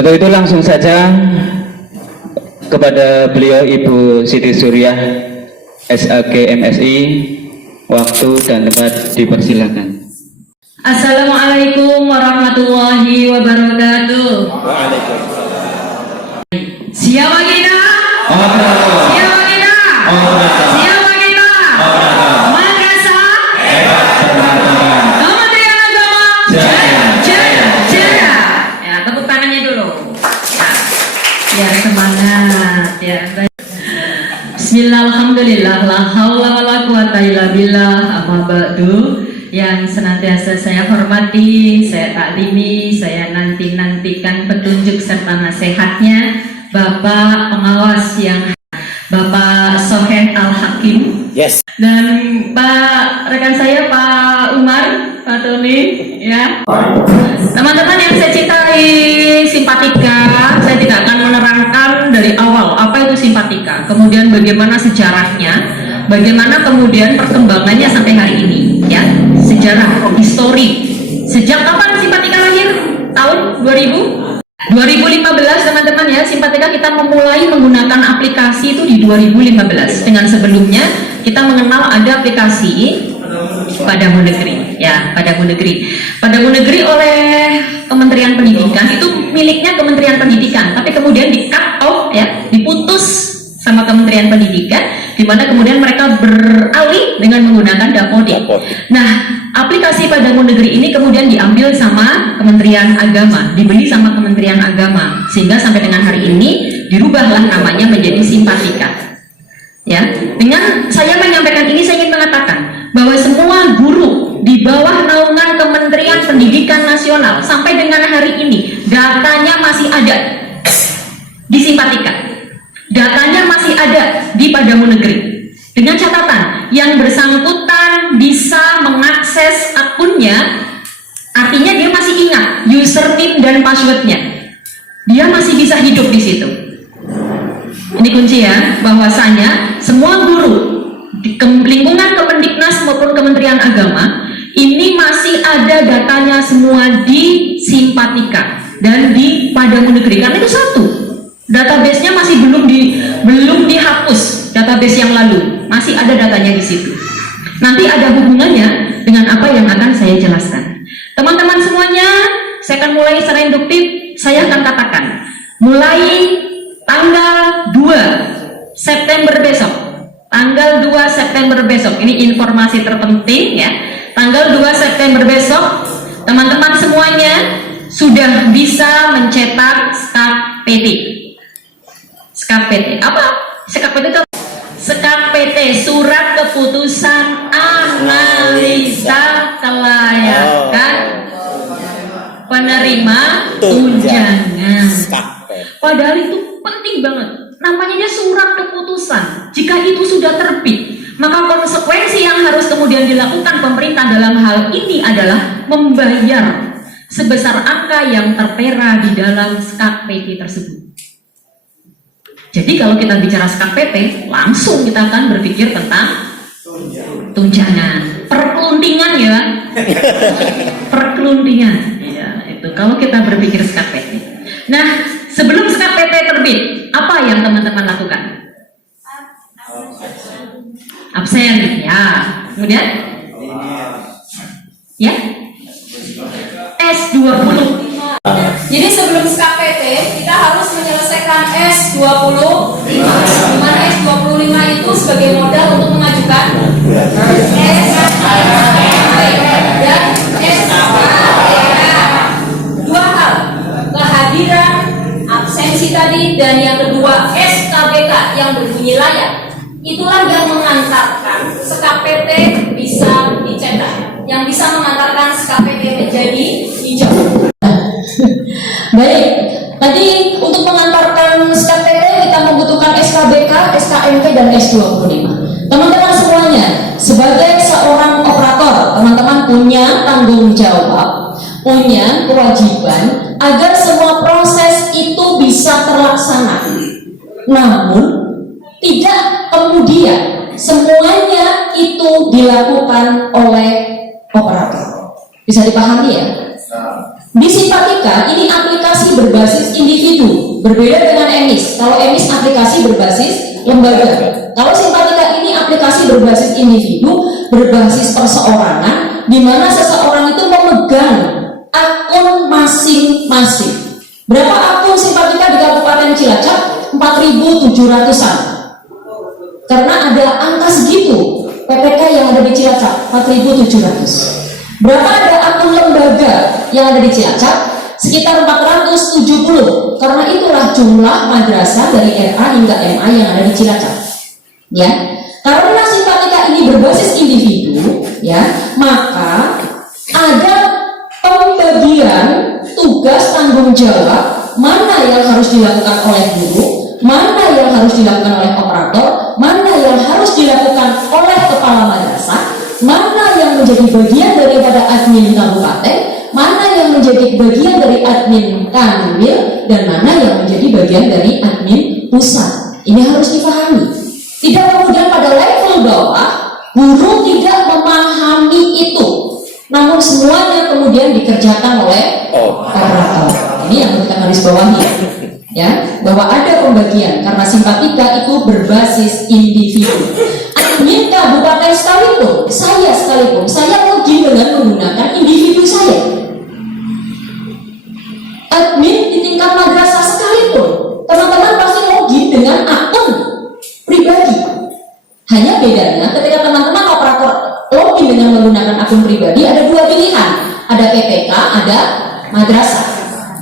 Untuk itu langsung saja kepada beliau Ibu Siti Suriah SAG MSI, waktu dan tempat dipersilakan. Assalamualaikum warahmatullahi wabarakatuh. Waalaikumsalam. Siapa kita? Siapa kita? Siapa kita? Madrasah Kementerian Agama Jaya. Ya, tepuk tangannya dulu. Ya, semangat. Ya, baik. Bismillah, alhamdulillah, la haula wala quwata illa billah, amma ba'du. Yang senantiasa saya hormati, saya taklimi, saya nantikan petunjuk serta nasihatnya Bapak pengawas yang Bapak Sohen Al-Hakim, yes, dan Pak rekan saya Pak Umar, Pak Tony, ya. Teman-teman yang saya cintai, simpatika, saya tidak akan menerangkan dari awal apa itu simpatika, kemudian bagaimana sejarahnya, bagaimana kemudian perkembangannya sampai hari ini, ya. Sejarah, histori. Sejak kapan simpatika lahir? Tahun 2015 teman-teman ya. Simpatika kita memulai menggunakan aplikasi itu di 2015. Dengan sebelumnya kita mengenal ada aplikasi Padamu Negeri, ya, Padamu Negeri. Padamu Negeri oleh Kementerian Pendidikan, itu miliknya Kementerian Pendidikan, tapi kemudian di-cut off, ya, diputus sama Kementerian Pendidikan, di mana kemudian mereka beralih dengan menggunakan Dapodik. Nah, aplikasi Padamu Negeri ini kemudian diambil sama Kementerian Agama, dibeli sama Kementerian Agama, sehingga sampai dengan hari ini dirubahlah namanya menjadi Simpatika. Ya, dengan saya menyampaikan ini, saya ingin mengatakan bahwa semua guru di bawah naungan Kementerian Pendidikan Nasional sampai dengan hari ini datanya masih ada di Simpatika. Datanya masih ada di Padamu Negeri, dengan catatan yang bersangkutan bisa mengakses akunnya, artinya dia masih ingat username dan passwordnya, dia masih bisa hidup di situ. Ini kunci ya, bahwasanya semua guru di lingkungan Kemendiknas maupun Kementerian Agama ini masih ada datanya semua di Simpatika dan di Padamu Negeri, karena itu satu. Database-nya masih belum dihapus, database yang lalu masih ada datanya di situ. Nanti ada hubungannya dengan apa yang akan saya jelaskan. Teman-teman semuanya, saya akan mulai secara induktif. Saya akan katakan mulai tanggal 2 September besok. Tanggal 2 September besok, ini informasi terpenting ya. Tanggal 2 September besok, teman-teman semuanya sudah bisa mencetak SKAP PT. SKAP PT apa? SKAP PT itu SKAP PT, surat keputusan analisa kelayakan penerima tunjangan. Padahal itu penting banget. Namanya surat keputusan. Jika itu sudah terbit, maka konsekuensi yang harus kemudian dilakukan pemerintah dalam hal ini adalah membayar sebesar angka yang tertera di dalam SKAP PT tersebut. Jadi kalau kita bicara SKAP PT, langsung kita akan berpikir tentang tunjangan, perkeluntingan ya, perkeluntingan. Ya, itu kalau kita berpikir SKAP PT. Nah, sebelum SKAP PT terbit, apa yang teman-teman lakukan? Absen, ya. Kemudian, ya, S20. Jadi sebelum SKAP PT kita harus menyelesaikan S25, di mana S25 itu sebagai modal untuk mengajukan SKP dan SKPK. Dua hal, kehadiran, absensi tadi, dan yang kedua SKPK yang berbunyi layak. Itulah yang mengantarkan SKAP PT bisa dicetak, yang bisa mengantarkan SKAP PT menjadi hijau. Baik, tadi untuk mengantarkan SKAP PT kita membutuhkan SKBK, SKMP, dan S25. Teman-teman semuanya, sebagai seorang operator, teman-teman punya tanggung jawab, punya kewajiban agar semua proses itu bisa terlaksana. Namun, tidak kemudian semuanya itu dilakukan oleh operator. Bisa dipahami ya? Di Simpatika ini aplikasi aplikasi berbasis individu, berbeda dengan EMIS. Kalau EMIS aplikasi berbasis lembaga. Kalau Simpatika ini aplikasi berbasis individu, berbasis perseorangan, di mana seseorang itu memegang akun masing-masing. Berapa akun Simpatika di Kabupaten Cilacap? 4.700-an. Karena ada angka segitu PPK yang ada di Cilacap, 4.700. Berapa ada akun lembaga yang ada di Cilacap? Sekitar 470. Karena itulah jumlah madrasah dari RA hingga MA yang ada di Cilacap. Ya, karena Simpatika ini berbasis individu, ya, maka ada pembagian tugas tanggung jawab mana yang harus dilakukan oleh guru, mana yang harus dilakukan oleh operator, mana yang harus dilakukan oleh kepala madrasah, mana yang menjadi bagian daripada admin kabupaten, mana yang menjadi bagian dari admin kanwil, dan mana yang menjadi bagian dari admin pusat. Ini harus dipahami. Tidak kemudian pada level bawah guru tidak memahami itu, namun semuanya kemudian dikerjakan oleh operator. Ini yang kita garis bawahi, ya, bahwa ada pembagian karena Simpatika itu berbasis individu. Admin kabupaten sekalipun, saya login dengan menggunakan individu saya. Admin di tingkat madrasah sekalipun, teman-teman pasti login dengan akun pribadi. Hanya bedanya ketika teman-teman operator login dengan menggunakan akun pribadi, ada dua pilihan, ada PPK, ada madrasah.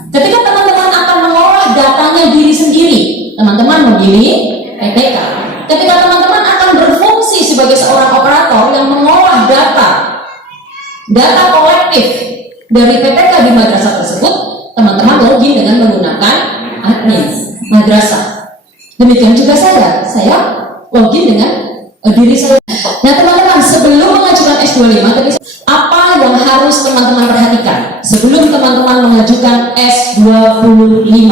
Ketika teman-teman akan mengolah datanya diri sendiri, teman-teman memilih PPK. Ketika teman-teman akan berfungsi sebagai seorang operator yang mengolah data kolektif dari PPK di madrasah tersebut, teman-teman login dengan menggunakan admin madrasah. Demikian juga saya login dengan diri saya. Nah teman-teman, sebelum mengajukan S25, apa yang harus teman-teman perhatikan sebelum teman-teman mengajukan S25?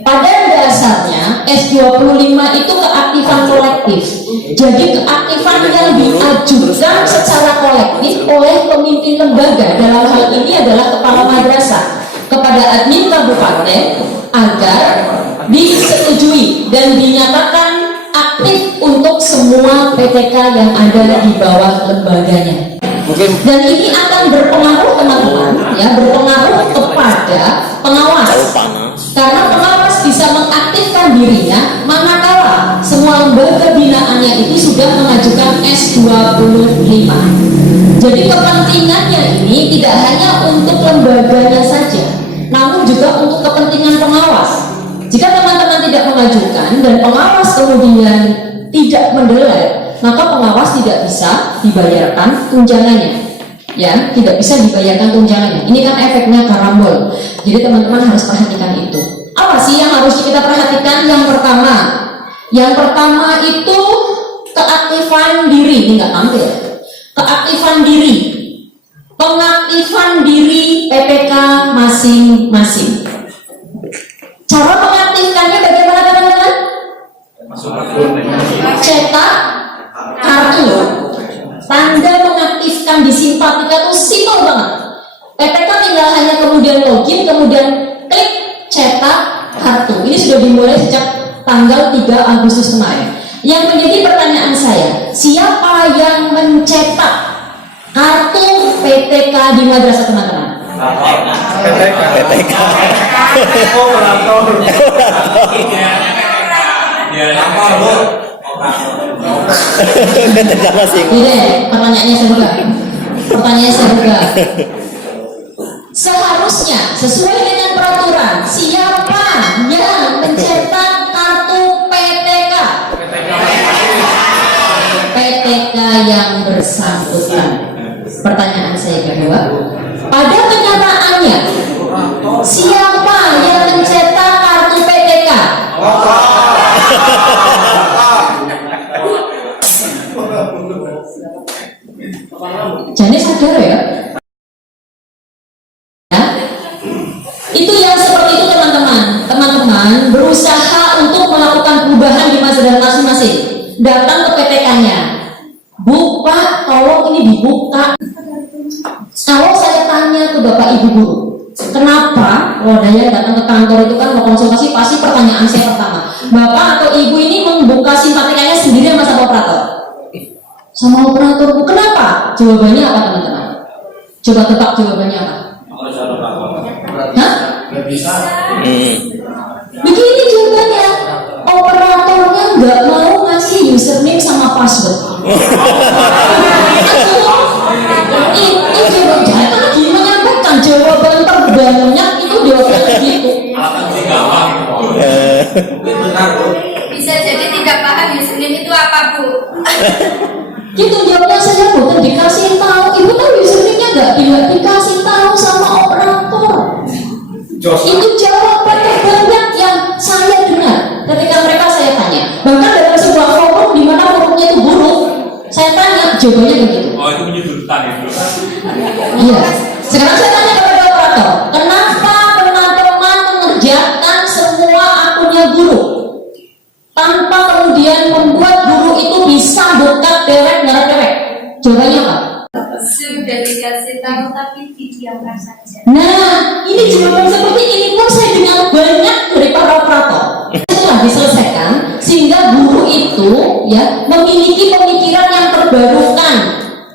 Pada dasarnya S25 itu keaktifan kolektif. Jadi keaktifan yang diajukan secara kolektif oleh pemimpin lembaga, dalam hal ini adalah kepala madrasah, kepada admin kabupaten agar disetujui dan dinyatakan aktif untuk semua PTK yang ada di bawah lembaganya. Dan ini akan berpengaruh teman-teman, ya, berpengaruh kepada pengawas. Karena pengawas bisa mengaktifkan dirinya manakala semua lembaga binaannya itu sudah mengajukan S25. Jadi kepentingannya ini tidak hanya untuk lembaganya saja, namun juga untuk kepentingan pengawas. Jika teman-teman tidak mengajukan dan pengawas kemudian tidak mendelek, maka pengawas tidak bisa dibayarkan tunjangannya. Ya, tidak bisa dibayarkan tunjangannya. Ini kan efeknya karambol. Jadi teman-teman harus perhatikan itu. Apa sih yang harus kita perhatikan? Yang pertama itu keaktifan diri. Ini nggak tampil. Keaktifan diri, pengaktifan diri PPK masing-masing. Cara mengaktifkannya bagaimana teman-teman? Cetak kartu. Tanda mengaktifkan di Simpatika itu simpel banget. PPK tinggal hanya kemudian login, kemudian klik cetak kartu. Ini sudah dimulai sejak tanggal 3 Agustus kemarin. Yang menjadi pertanyaan saya, siapa yang mencetak kartu PTK di madrasah teman-teman? PTK. Pertanyaannya saya buka. Seharusnya sesuai dengan peraturan, siapa yang mencetak kartu PTK? PTK yang bersangkutan. Pertanyaan saya kedua, pada kenyataannya siapa yang mencetak kartu PTK? Jadi sadar ya. Itu yang seperti itu teman-teman. Teman-teman berusaha untuk melakukan perubahan di masa dan masing-masing. Datang ke PTK-nya. Bu, Pak, tolong ini dibuka. Kalau saya tanya ke Bapak Ibu guru, Kenapa kalau yang datang ke kantor itu kan mau konsultasi, pasti pertanyaan saya pertama, bapak atau ibu ini membuka simpatikanya sendiri sama operator? Sama operator. Kenapa? Jawabannya apa teman-teman? Coba tebak jawabannya apa? Hah? Begini jawabannya, operatornya nggak mau ngasih username sama password. Itu jawabannya, lagi menyampaikan jawaban terbanyak itu jawabannya gitu. Bisa jadi tidak paham username itu apa, Bu? Gitu jawabnya, saya bukan dikasih tahu. Ibu tahu username-nya nggak dikasih tahu sama operator. Itu jawaban terbanyak yang saya dengar ketika mereka saya tanya. Bahkan dalam sebuah forum di mana forumnya itu buruk, saya tanya, jawabannya begitu. Oh, itu menyudutkan itu. Iya. Sekarang saya tanya kepada operator, kenapa teman-teman mengerjakan semua akunnya guru tanpa kemudian membuat guru itu bisa buka dewek. Jawabannya apa? Sudah dikasih tahu tapi didiamkan saja. Nah, ini jawaban seperti ini pun saya dengar banyak dari para operator. Setelah diselesaikan, sehingga guru itu ya memiliki pemikiran yang terbarukan,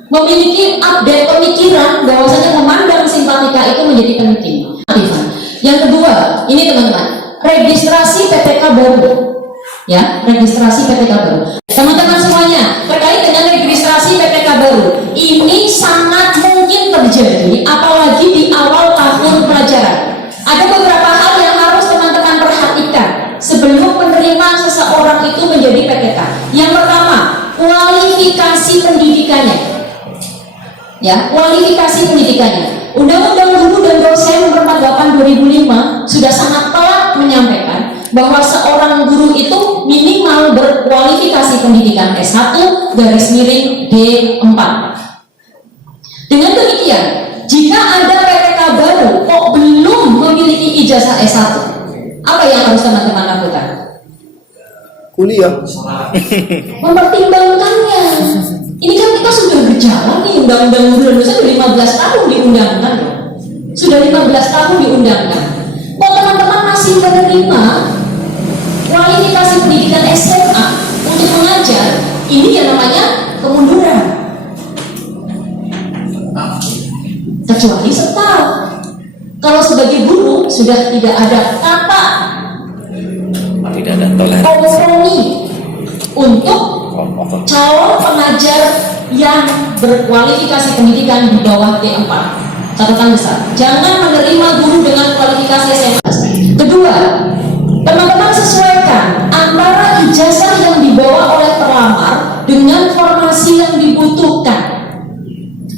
memiliki update pemikiran bahwasanya memandang simpatika itu menjadi penting. Yang kedua, ini teman-teman, registrasi PPK baru. Ya, registrasi PPK baru. Teman-teman semuanya, terkait dengan registrasi PPK baru, ini sangat mungkin terjadi apalagi di awal tahun pelajaran. Ada beberapa hal yang harus teman-teman perhatikan sebelum menerima seseorang itu menjadi PPK. Yang pertama, kualifikasi pendidikannya. Ya, kualifikasi pendidikannya. Undang-Undang Guru dan Dosen Nomor 48 2005 sudah sangat telat menyampaikan bahwa seorang guru itu minimal berkualifikasi pendidikan S1 /D4. Dengan demikian, jika ada PPK baru kok belum memiliki ijazah S1, apa yang harus teman-teman lakukan? Kuliah. Mempertimbangkannya. Ini kan kita sudah berjalan nih, undang-undang guru dan dosen sudah 15 tahun diundangkan. Sudah 15 tahun diundangkan. Kok teman-teman masih menerima kualifikasi pendidikan SMA untuk mengajar? Ini yang namanya kemunduran. Kecuali setahun. Kalau sebagai guru sudah tidak ada kata kompromi untuk calon pengajar yang berkualifikasi pendidikan di bawah D4. Catatan besar, jangan menerima guru dengan kualifikasi SMA. Kedua, teman-teman sesuaikan antara ijazah yang dibawa oleh pelamar dengan formasi yang dibutuhkan.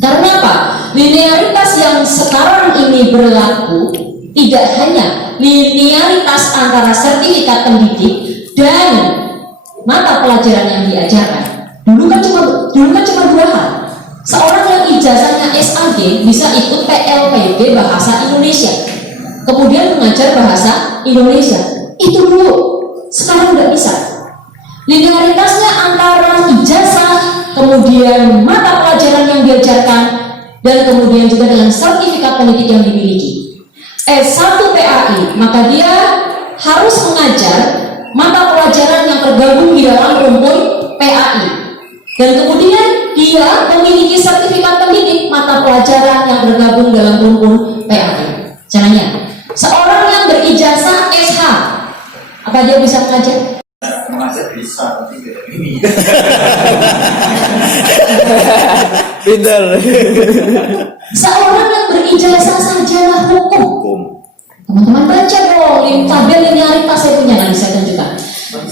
Karena apa? Linearitas yang sekarang ini berlaku tidak hanya linearitas antara sertifikat pendidik dan mata pelajaran yang diajarkan. Dulu kan cuma dua hal. Seorang yang ijazahnya SAG bisa ikut PLPB bahasa Indonesia, kemudian mengajar bahasa Indonesia. Itu dulu. Sekarang udah bisa. Linearitasnya antara ijazah, kemudian mata pelajaran yang diajarkan, dan kemudian juga dengan sertifikat pendidik yang dimiliki. S1 PAI, maka dia harus mengajar mata pelajaran yang tergabung di dalam rumpun PAI. Dan kemudian dia memiliki sertifikat pendidik mata pelajaran yang tergabung dalam rumpun PAI. Caranya, seorang yang berijazah SH, apa dia bisa mengajar? Mengajar bisa, tapi tidak ini. Pintar. Seorang yang berijazah sarjana hukum. Teman-teman baca dong, tabel linearitas saya punya, nanti saya tunjukkan.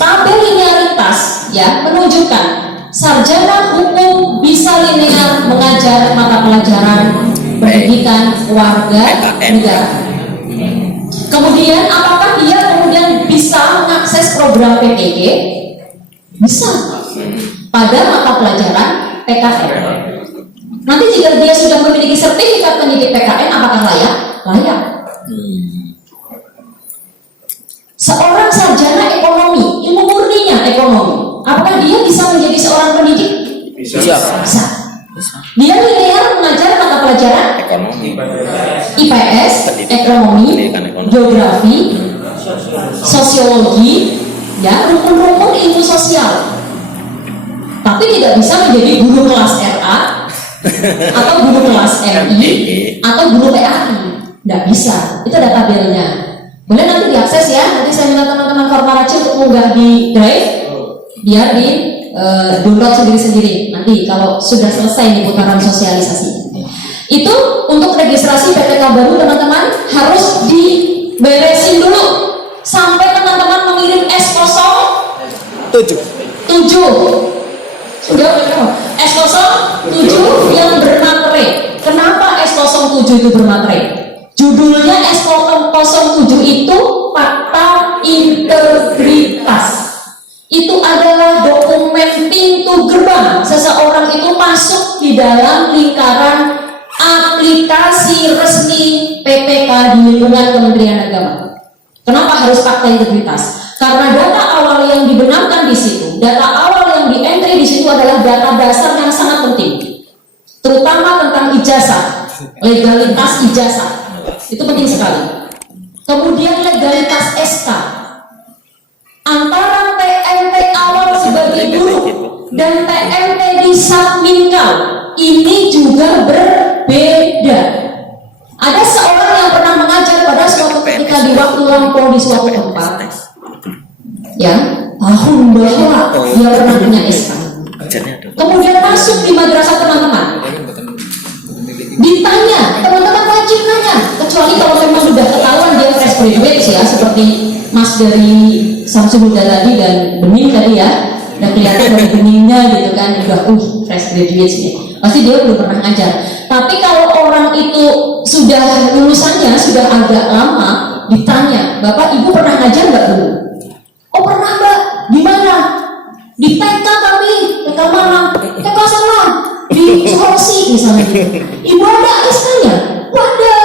Tabel linearitas ya menunjukkan sarjana hukum bisa linear mengajar mata pelajaran pendidikan warga negara. Kemudian apakah dia kemudian bisa mengakses program PPG? Bisa pada mata pelajaran PKN. Nanti jika dia sudah memiliki sertifikat pendidik PKN, apakah layak? Layak. Seorang sarjana ekonomi, ilmu murninya ekonomi, apakah dia bisa menjadi seorang pendidik? Bisa. Bisa. Dia linear mengajar mata pelajaran IPS, ekonomi, geografi, sosiologi, ya, rukun-rukun ilmu sosial. Tapi tidak bisa menjadi guru kelas RA atau guru kelas MI atau guru PAI. Tidak bisa. Itu ada tabelnya. Boleh nanti diakses ya. Nanti saya minta teman-teman korporasi untuk mengunggah di Drive biar di download sendiri-sendiri. Nanti kalau sudah selesai nih putaran sosialisasi. Itu untuk registrasi PTK baru teman-teman harus diberesin dulu sampai teman-teman mengirim S07 sudah S07 yang bermaterai. Kenapa S07 itu bermaterai? Judulnya S07 itu fakta integritas. Itu adalah dokumen pintu gerbang seseorang itu masuk di dalam lingkaran aplikasi resmi PPK di lingkungan Kementerian Agama. Kenapa harus fakta integritas? Karena data awal yang dibenamkan di situ, data awal yang di entry di situ adalah data dasar yang sangat penting, terutama tentang ijazah, legalitas ijazah, itu penting sekali. Kemudian legalitas SK, antara TMP awal sebagai guru dan TMP di Satminkal ini juga berbeda. Ada seorang yang pernah mengajar pada suatu ketika di waktu lampau di suatu tempat, ya, tahun bahwa dia pernah punya SK. Kemudian masuk di madrasah teman-teman. Ditanya, teman-teman wajib nanya, kecuali kalau memang sudah ketahuan dia fresh graduate ya, seperti Mas dari Samsul Huda tadi dan Bening tadi ya, dan kelihatan dari beningnya gitu kan, udah fresh graduate sih. Pasti dia belum pernah ngajar. Tapi kalau orang itu sudah lulusannya sudah agak lama, ditanya, Bapak Ibu pernah ngajar nggak dulu? Oh pernah Mbak, di mana? Di TK kami, TK mana? TK sana, di Sulawesi misalnya. Ibu ada SK-nya? Ada.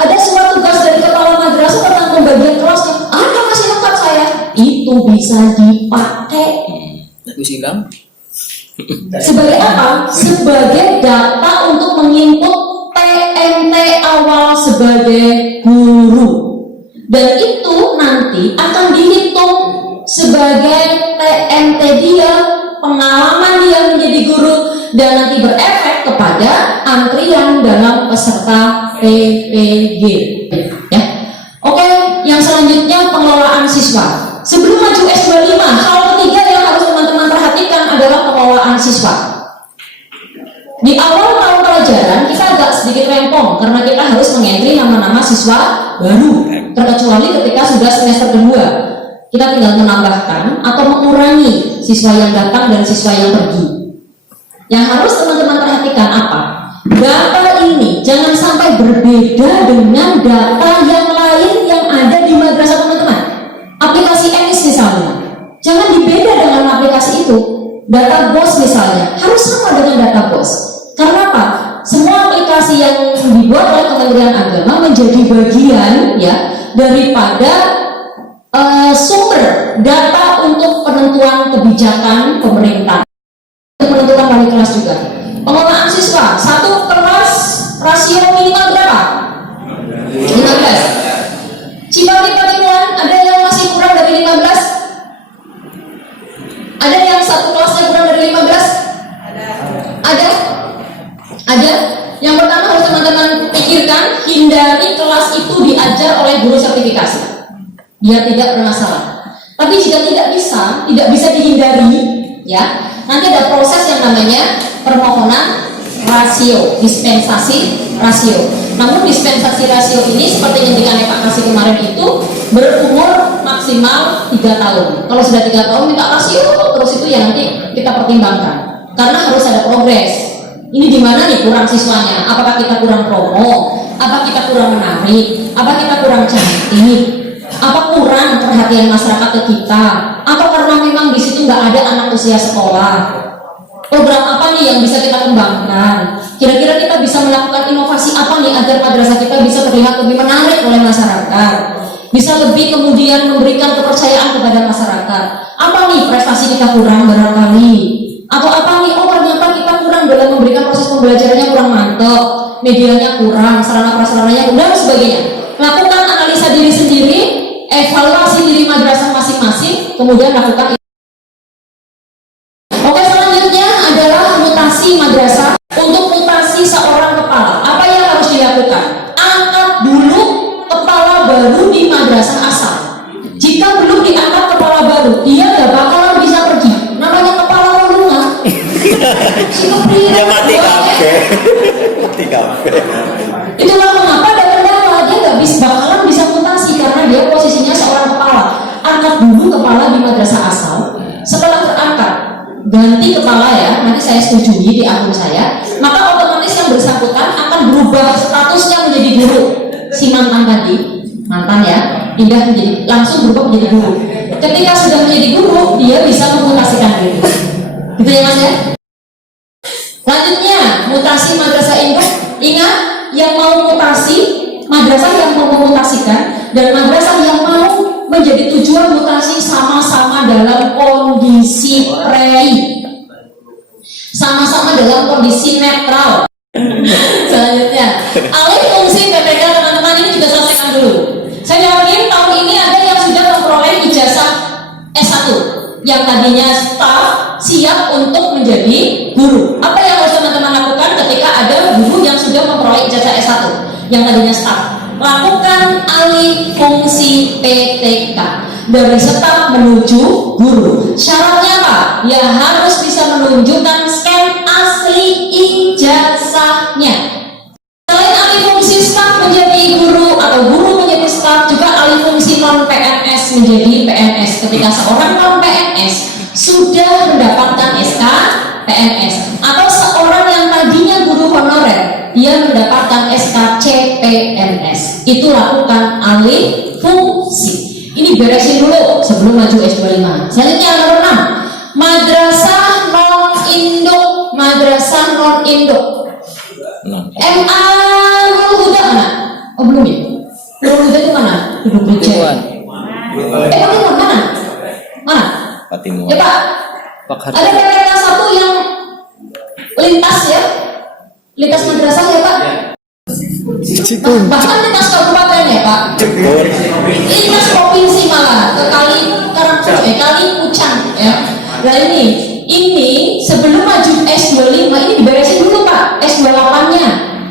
Ada surat tugas dari kepala madrasah tentang pembagian kelasnya. Ada, masih lengkap saya. Itu bisa dipakai. Aku silang. Sebagai apa? Sebagai data untuk menginput TMT awal sebagai guru. Dan itu nanti akan dihitung sebagai TMT dia, pengalaman dia menjadi guru, dan nanti berefek kepada antrian dalam peserta PPG. Ya. Oke, yang selanjutnya pengelolaan siswa. Sebelum maju S25, hal ketiga yang harus teman-teman perhatikan adalah pengelolaan siswa. Di awal tahun pelajaran kita agak sedikit rempong karena kita harus mengentri nama-nama siswa baru, terkecuali ketika sudah semester kedua. Kita tinggal menambahkan atau mengurangi siswa yang datang dan siswa yang pergi. Yang harus teman-teman perhatikan apa? Data ini jangan sampai berbeda dengan data yang lain yang ada di madrasah teman-teman. Aplikasi ENIS misalnya, jangan dibeda dengan aplikasi itu. Data BOS misalnya, harus sama dengan data BOS. Karena apa? Semua aplikasi yang dibuat oleh Kementerian Agama menjadi bagian ya daripada sumber data untuk penentuan kebijakan pemerintah, untuk menentukan wali kelas juga. Pengelolaan siswa, satu kelas rasio minimal berapa? 15. Cipati-patimuan, ada yang masih kurang dari 15? Ada yang satu kelasnya kurang dari 15? Ada. Yang pertama harus teman-teman pikirkan, hindari kelas itu diajar oleh guru sertifikasi. Dia tidak bermasalah. Tapi jika tidak bisa dihindari, ya, nanti ada proses yang namanya permohonan rasio, dispensasi rasio. Namun dispensasi rasio ini seperti yang dikatakan Pak Kasih kemarin itu berumur maksimal 3 tahun. Kalau sudah 3 tahun minta rasio terus itu ya nanti kita pertimbangkan. Karena harus ada progres. Ini di mana nih kurang siswanya? Apakah kita kurang promo? Apa kita kurang menarik? Apa kita kurang cantik? Apa kurang perhatian masyarakat ke kita? Atau karena memang di situ nggak ada anak usia sekolah? Program apa nih yang bisa kita kembangkan? Kira-kira kita bisa melakukan inovasi apa nih agar madrasah kita bisa terlihat lebih menarik oleh masyarakat? Bisa lebih kemudian memberikan kepercayaan kepada masyarakat. Apa nih prestasi kita kurang barangkali? Atau apa nih? Oh ternyata kita kurang dalam memberikan proses pembelajarannya kurang mantap, medianya kurang, sarana prasarananya kurang, dan sebagainya. Lakukan analisa diri sendiri, evaluasi diri madrasah masing-masing, kemudian lakukan. Oke, selanjutnya adalah mutasi madrasah. Untuk mutasi seorang kepala, apa yang harus dilakukan? Angkat dulu kepala baru di madrasah asal. Jika belum diangkat kepala baru, dia gak bakalan bisa pergi. Namanya kepala lunga. Dia mati kafe. Mati kafe. Itulah mengapa ada kendala, dia gak bakalan bisa mutasi karena dia posisinya seorang kepala. Angkat dulu kepala di madrasah asal. Setelah terangkat, ganti kepala ya, nanti saya setujui di akun saya, maka otomatis yang bersangkutan akan berubah statusnya menjadi guru. Si mantan tadi, mantan ya, pindah menjadi, langsung berubah menjadi guru. Ketika sudah menjadi guru, dia bisa memutasikan diri. Gitu ya Mas ya? Selanjutnya, mutasi madrasah induk. Ingat, yang mau mutasi, madrasah yang mau memutasikan, dan madrasah yang mau menjadi tujuan mutasi sama-sama dalam kondisi rei, sama-sama dalam kondisi netral. Selanjutnya, alih fungsi PPK teman-teman ini juga selesaikan dulu. Saya yakin tahun ini ada yang sudah memperoleh ijazah S1, yang tadinya staf siap untuk menjadi guru. Apa yang harus teman-teman lakukan ketika ada guru yang sudah memperoleh ijazah S1 yang tadinya staf? Lakukan alih fungsi PTK dari staf menuju guru. Syaratnya apa? Ya harus bisa menunjukkan scan asli ijazahnya. Selain alih fungsi staf menjadi guru atau guru menjadi staf, juga alih fungsi non PNS menjadi PNS. Ketika seorang non PNS sudah mendapatkan SK PNS, atau seorang yang tadinya guru honorer, dia mendapatkan SK CPNS, itu lakukan alih fungsi. Ini beresin dulu sebelum maju S25. Selanjutnya nomor 6, madrasah non induk. Madrasah non induk. MA Nurul Huda mana? Oh belum ya? Nurul Huda itu mana? Duduk di Timuan. Timuan mana? Mana? Pak Timuan. Ya Pak. Ada PPK 1 yang lintas ya? Lintas madrasah ya Pak? Bahkan lintas kabupaten ya Pak? Lintas provinsi malah ke Kali Pucang ya. Nah ini sebelum maju S25 ini diberesin dulu Pak, S28-nya.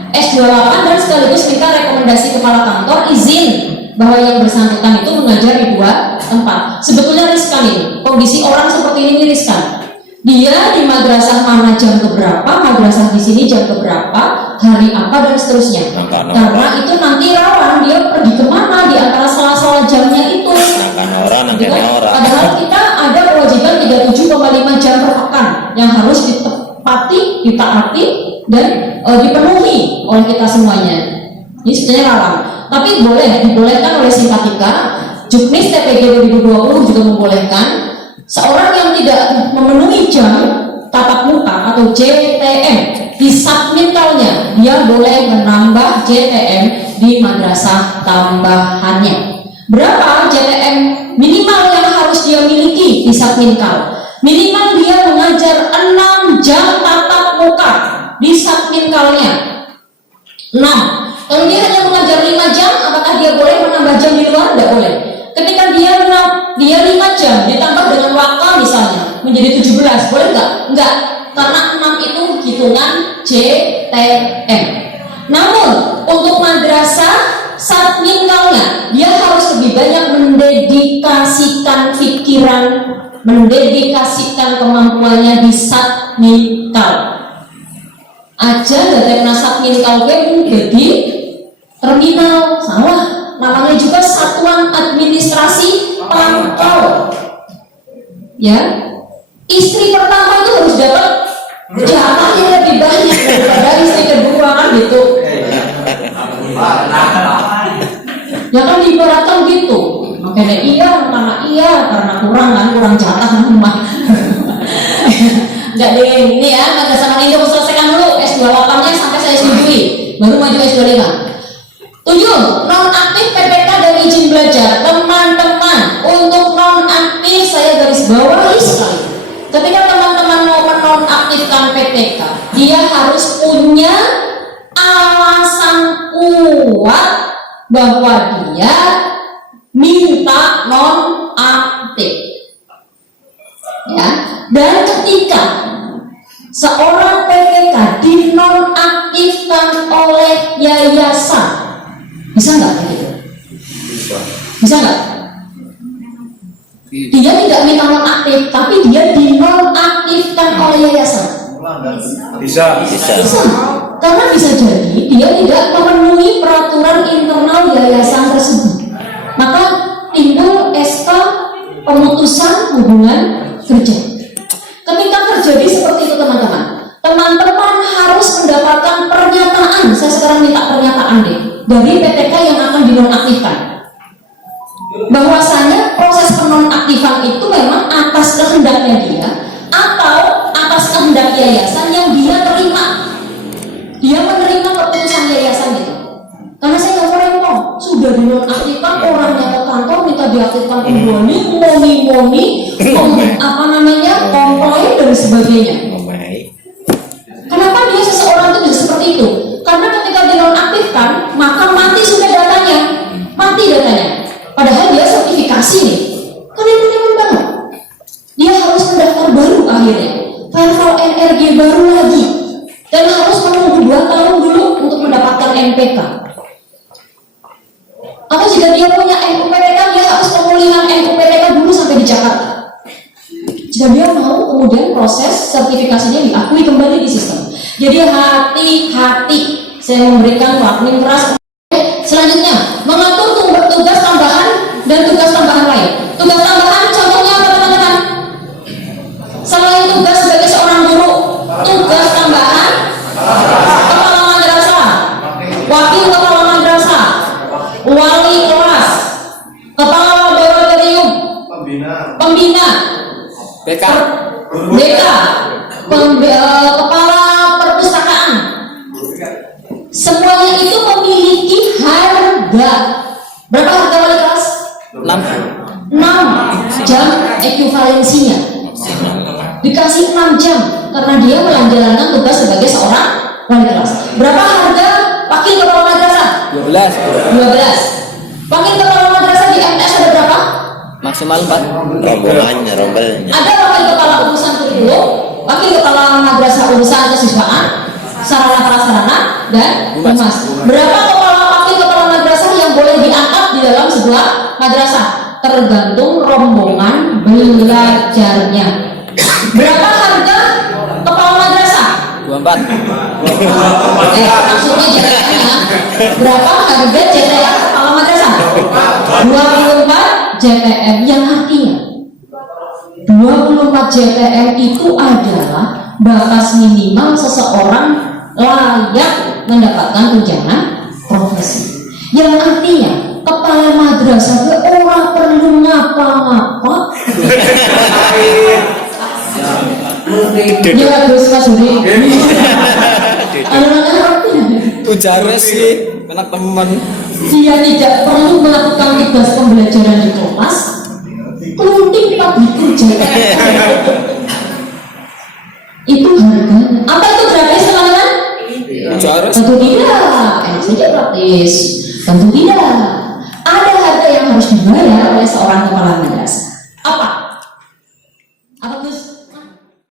S28 dan sekaligus minta rekomendasi kepala kantor izin bahwa yang bersangkutan itu mengajar di 2 tempat. Sebetulnya riskan ini, kondisi orang seperti ini riskan. Dia di madrasah mana jam keberapa, madrasah di sini jam keberapa, hari apa dan seterusnya. Karena itu nanti rawan dia pergi kemana di antara sela-sela jamnya itu. Padahal kita ada kewajiban 37,5 jam per pekan yang harus ditepati, ditaati dan dipenuhi oleh kita semuanya. Ini sebenarnya rawan. Tapi dibolehkan oleh Simpatika. Juknis TPG 2020 juga membolehkan seorang yang tidak memenuhi jam tatap muka atau JTM di submintalnya, dia boleh menambah JTM di madrasah tambahannya. Berapa JTM minimal yang harus dia miliki di submintal? Minimal dia mengajar 6 jam tatap muka di submintalnya. 6. Kalau dia hanya mengajar 5 jam, apakah dia boleh menambah jam di luar? Tidak boleh. Ketika dia 5 jam ditambah dengan waktu misalnya menjadi 17, boleh nggak? Enggak, karena 6 itu hitungan JTM. Namun untuk madrasah submintalnya dia harus lebih banyak mendedikasikan pikiran, mendedikasikan kemampuannya di submintal. Aja dari submintal jadi terminal, salah. Namanya juga satuan administrasi pantau. Ya, istri pertama itu harus dapat jatahnya lebih banyak daripada istri kedua kan gitu. Ya kan diibaratkan gitu. Makanya iya karena kurang jatah rumah. Enggak deh, ini ya madrasah induk selesaikan dulu S28-nya sampai saya setujui, baru maju S25. 7. Non-aktif PPK dan izin belajar. Teman-teman, untuk non-aktif saya garis bawahi sekali. Ketika teman-teman mau menonaktif menonaktifkan PTK, dia harus punya alasan kuat bahwa dia minta nonaktif. Ya, dan ketika seorang PTK dinonaktifkan oleh yayasan, bisa nggak begitu? Bisa nggak? Dia tidak minta nonaktif, tapi dia dinonaktifkan oleh yayasan. Bisa. Bisa, karena bisa jadi dia tidak memenuhi peraturan internal yayasan tersebut. Maka timbul SK pemutusan hubungan kerja. Ketika terjadi seperti itu teman-teman, teman-teman harus mendapatkan pernyataan. Saya sekarang minta pernyataan deh dari PTK yang akan dinonaktifkan, bahwasanya proses penonaktifan itu memang atas kehendaknya dia atau atas kehendak yayasan yang dia terima. Dia menerima keputusan yayasan itu. Karena saya nggak merempong, sudah dinonaktifkan, orangnya ke kantor minta diaktifkan kembali, moni komplain dan sebagainya. Kenapa dia seseorang itu bisa seperti itu? Karena ketika dinonaktifkan, maka mati sudah datanya, Padahal dia sertifikasi nih, kan itu nyaman banget. Dia harus mendaftar baru akhirnya, file NRG baru lagi, dan harus menunggu 2 tahun dulu untuk mendapatkan NPK. Atau jika dia punya NUPTK, dia harus pemulihan NUPTK dulu sampai di Jakarta. Jika dia mau kemudian proses sertifikasinya diakui kembali di sistem. Jadi hati-hati, saya memberikan warning keras. Selanjutnya, mengatur tugas tambahan dan tugas tambahan lain. Tugas tambahan contohnya apa teman-teman? Selain tugas sebagai seorang guru, tugas tambahan kepala madrasah, wakil kepala madrasah, wali kelas, kepala laboratorium, pembina, BK, kepala perpustakaan. Semuanya itu memiliki harga. Berapa harga wali kelas? 6 jam ekuivalensinya. Dikasih 6 jam karena dia menjalankan tugas sebagai seorang wali kelas. Berapa harga wakil kepala madrasah? 12. Wakil kepala madrasah di MTS ada berapa? Maksimal 4. Rombongannya. Ada wakil kepala urusan kurikulum, wakil kepala madrasah urusan kesiswaan, sarana prasarana, dan humas. Berapa wakil kepala madrasah yang boleh diangkat di dalam sebuah madrasah? Tergantung rombongan belajarnya. Berapa harga kepala madrasah? 24. Maksudnya JTM-nya. Berapa harga JTM kepala madrasah? 24 JTM, yang artinya 24 JTM itu adalah batas minimal seseorang layak mendapatkan tunjangan profesi. Yang artinya kepala madrasah orang perlu ngapa-ngapa. Ya Gus Mas Uri. Ujarnya sih, kena teman. Dia tidak perlu melakukan tugas pembelajaran di kelas, penting publik kerja. Itu harganya. Apa itu gratis teman-teman? Tentu tidak. Enak saja gratis. Tentu tidak. Ada harga yang harus dibayar oleh seorang kepala madrasah.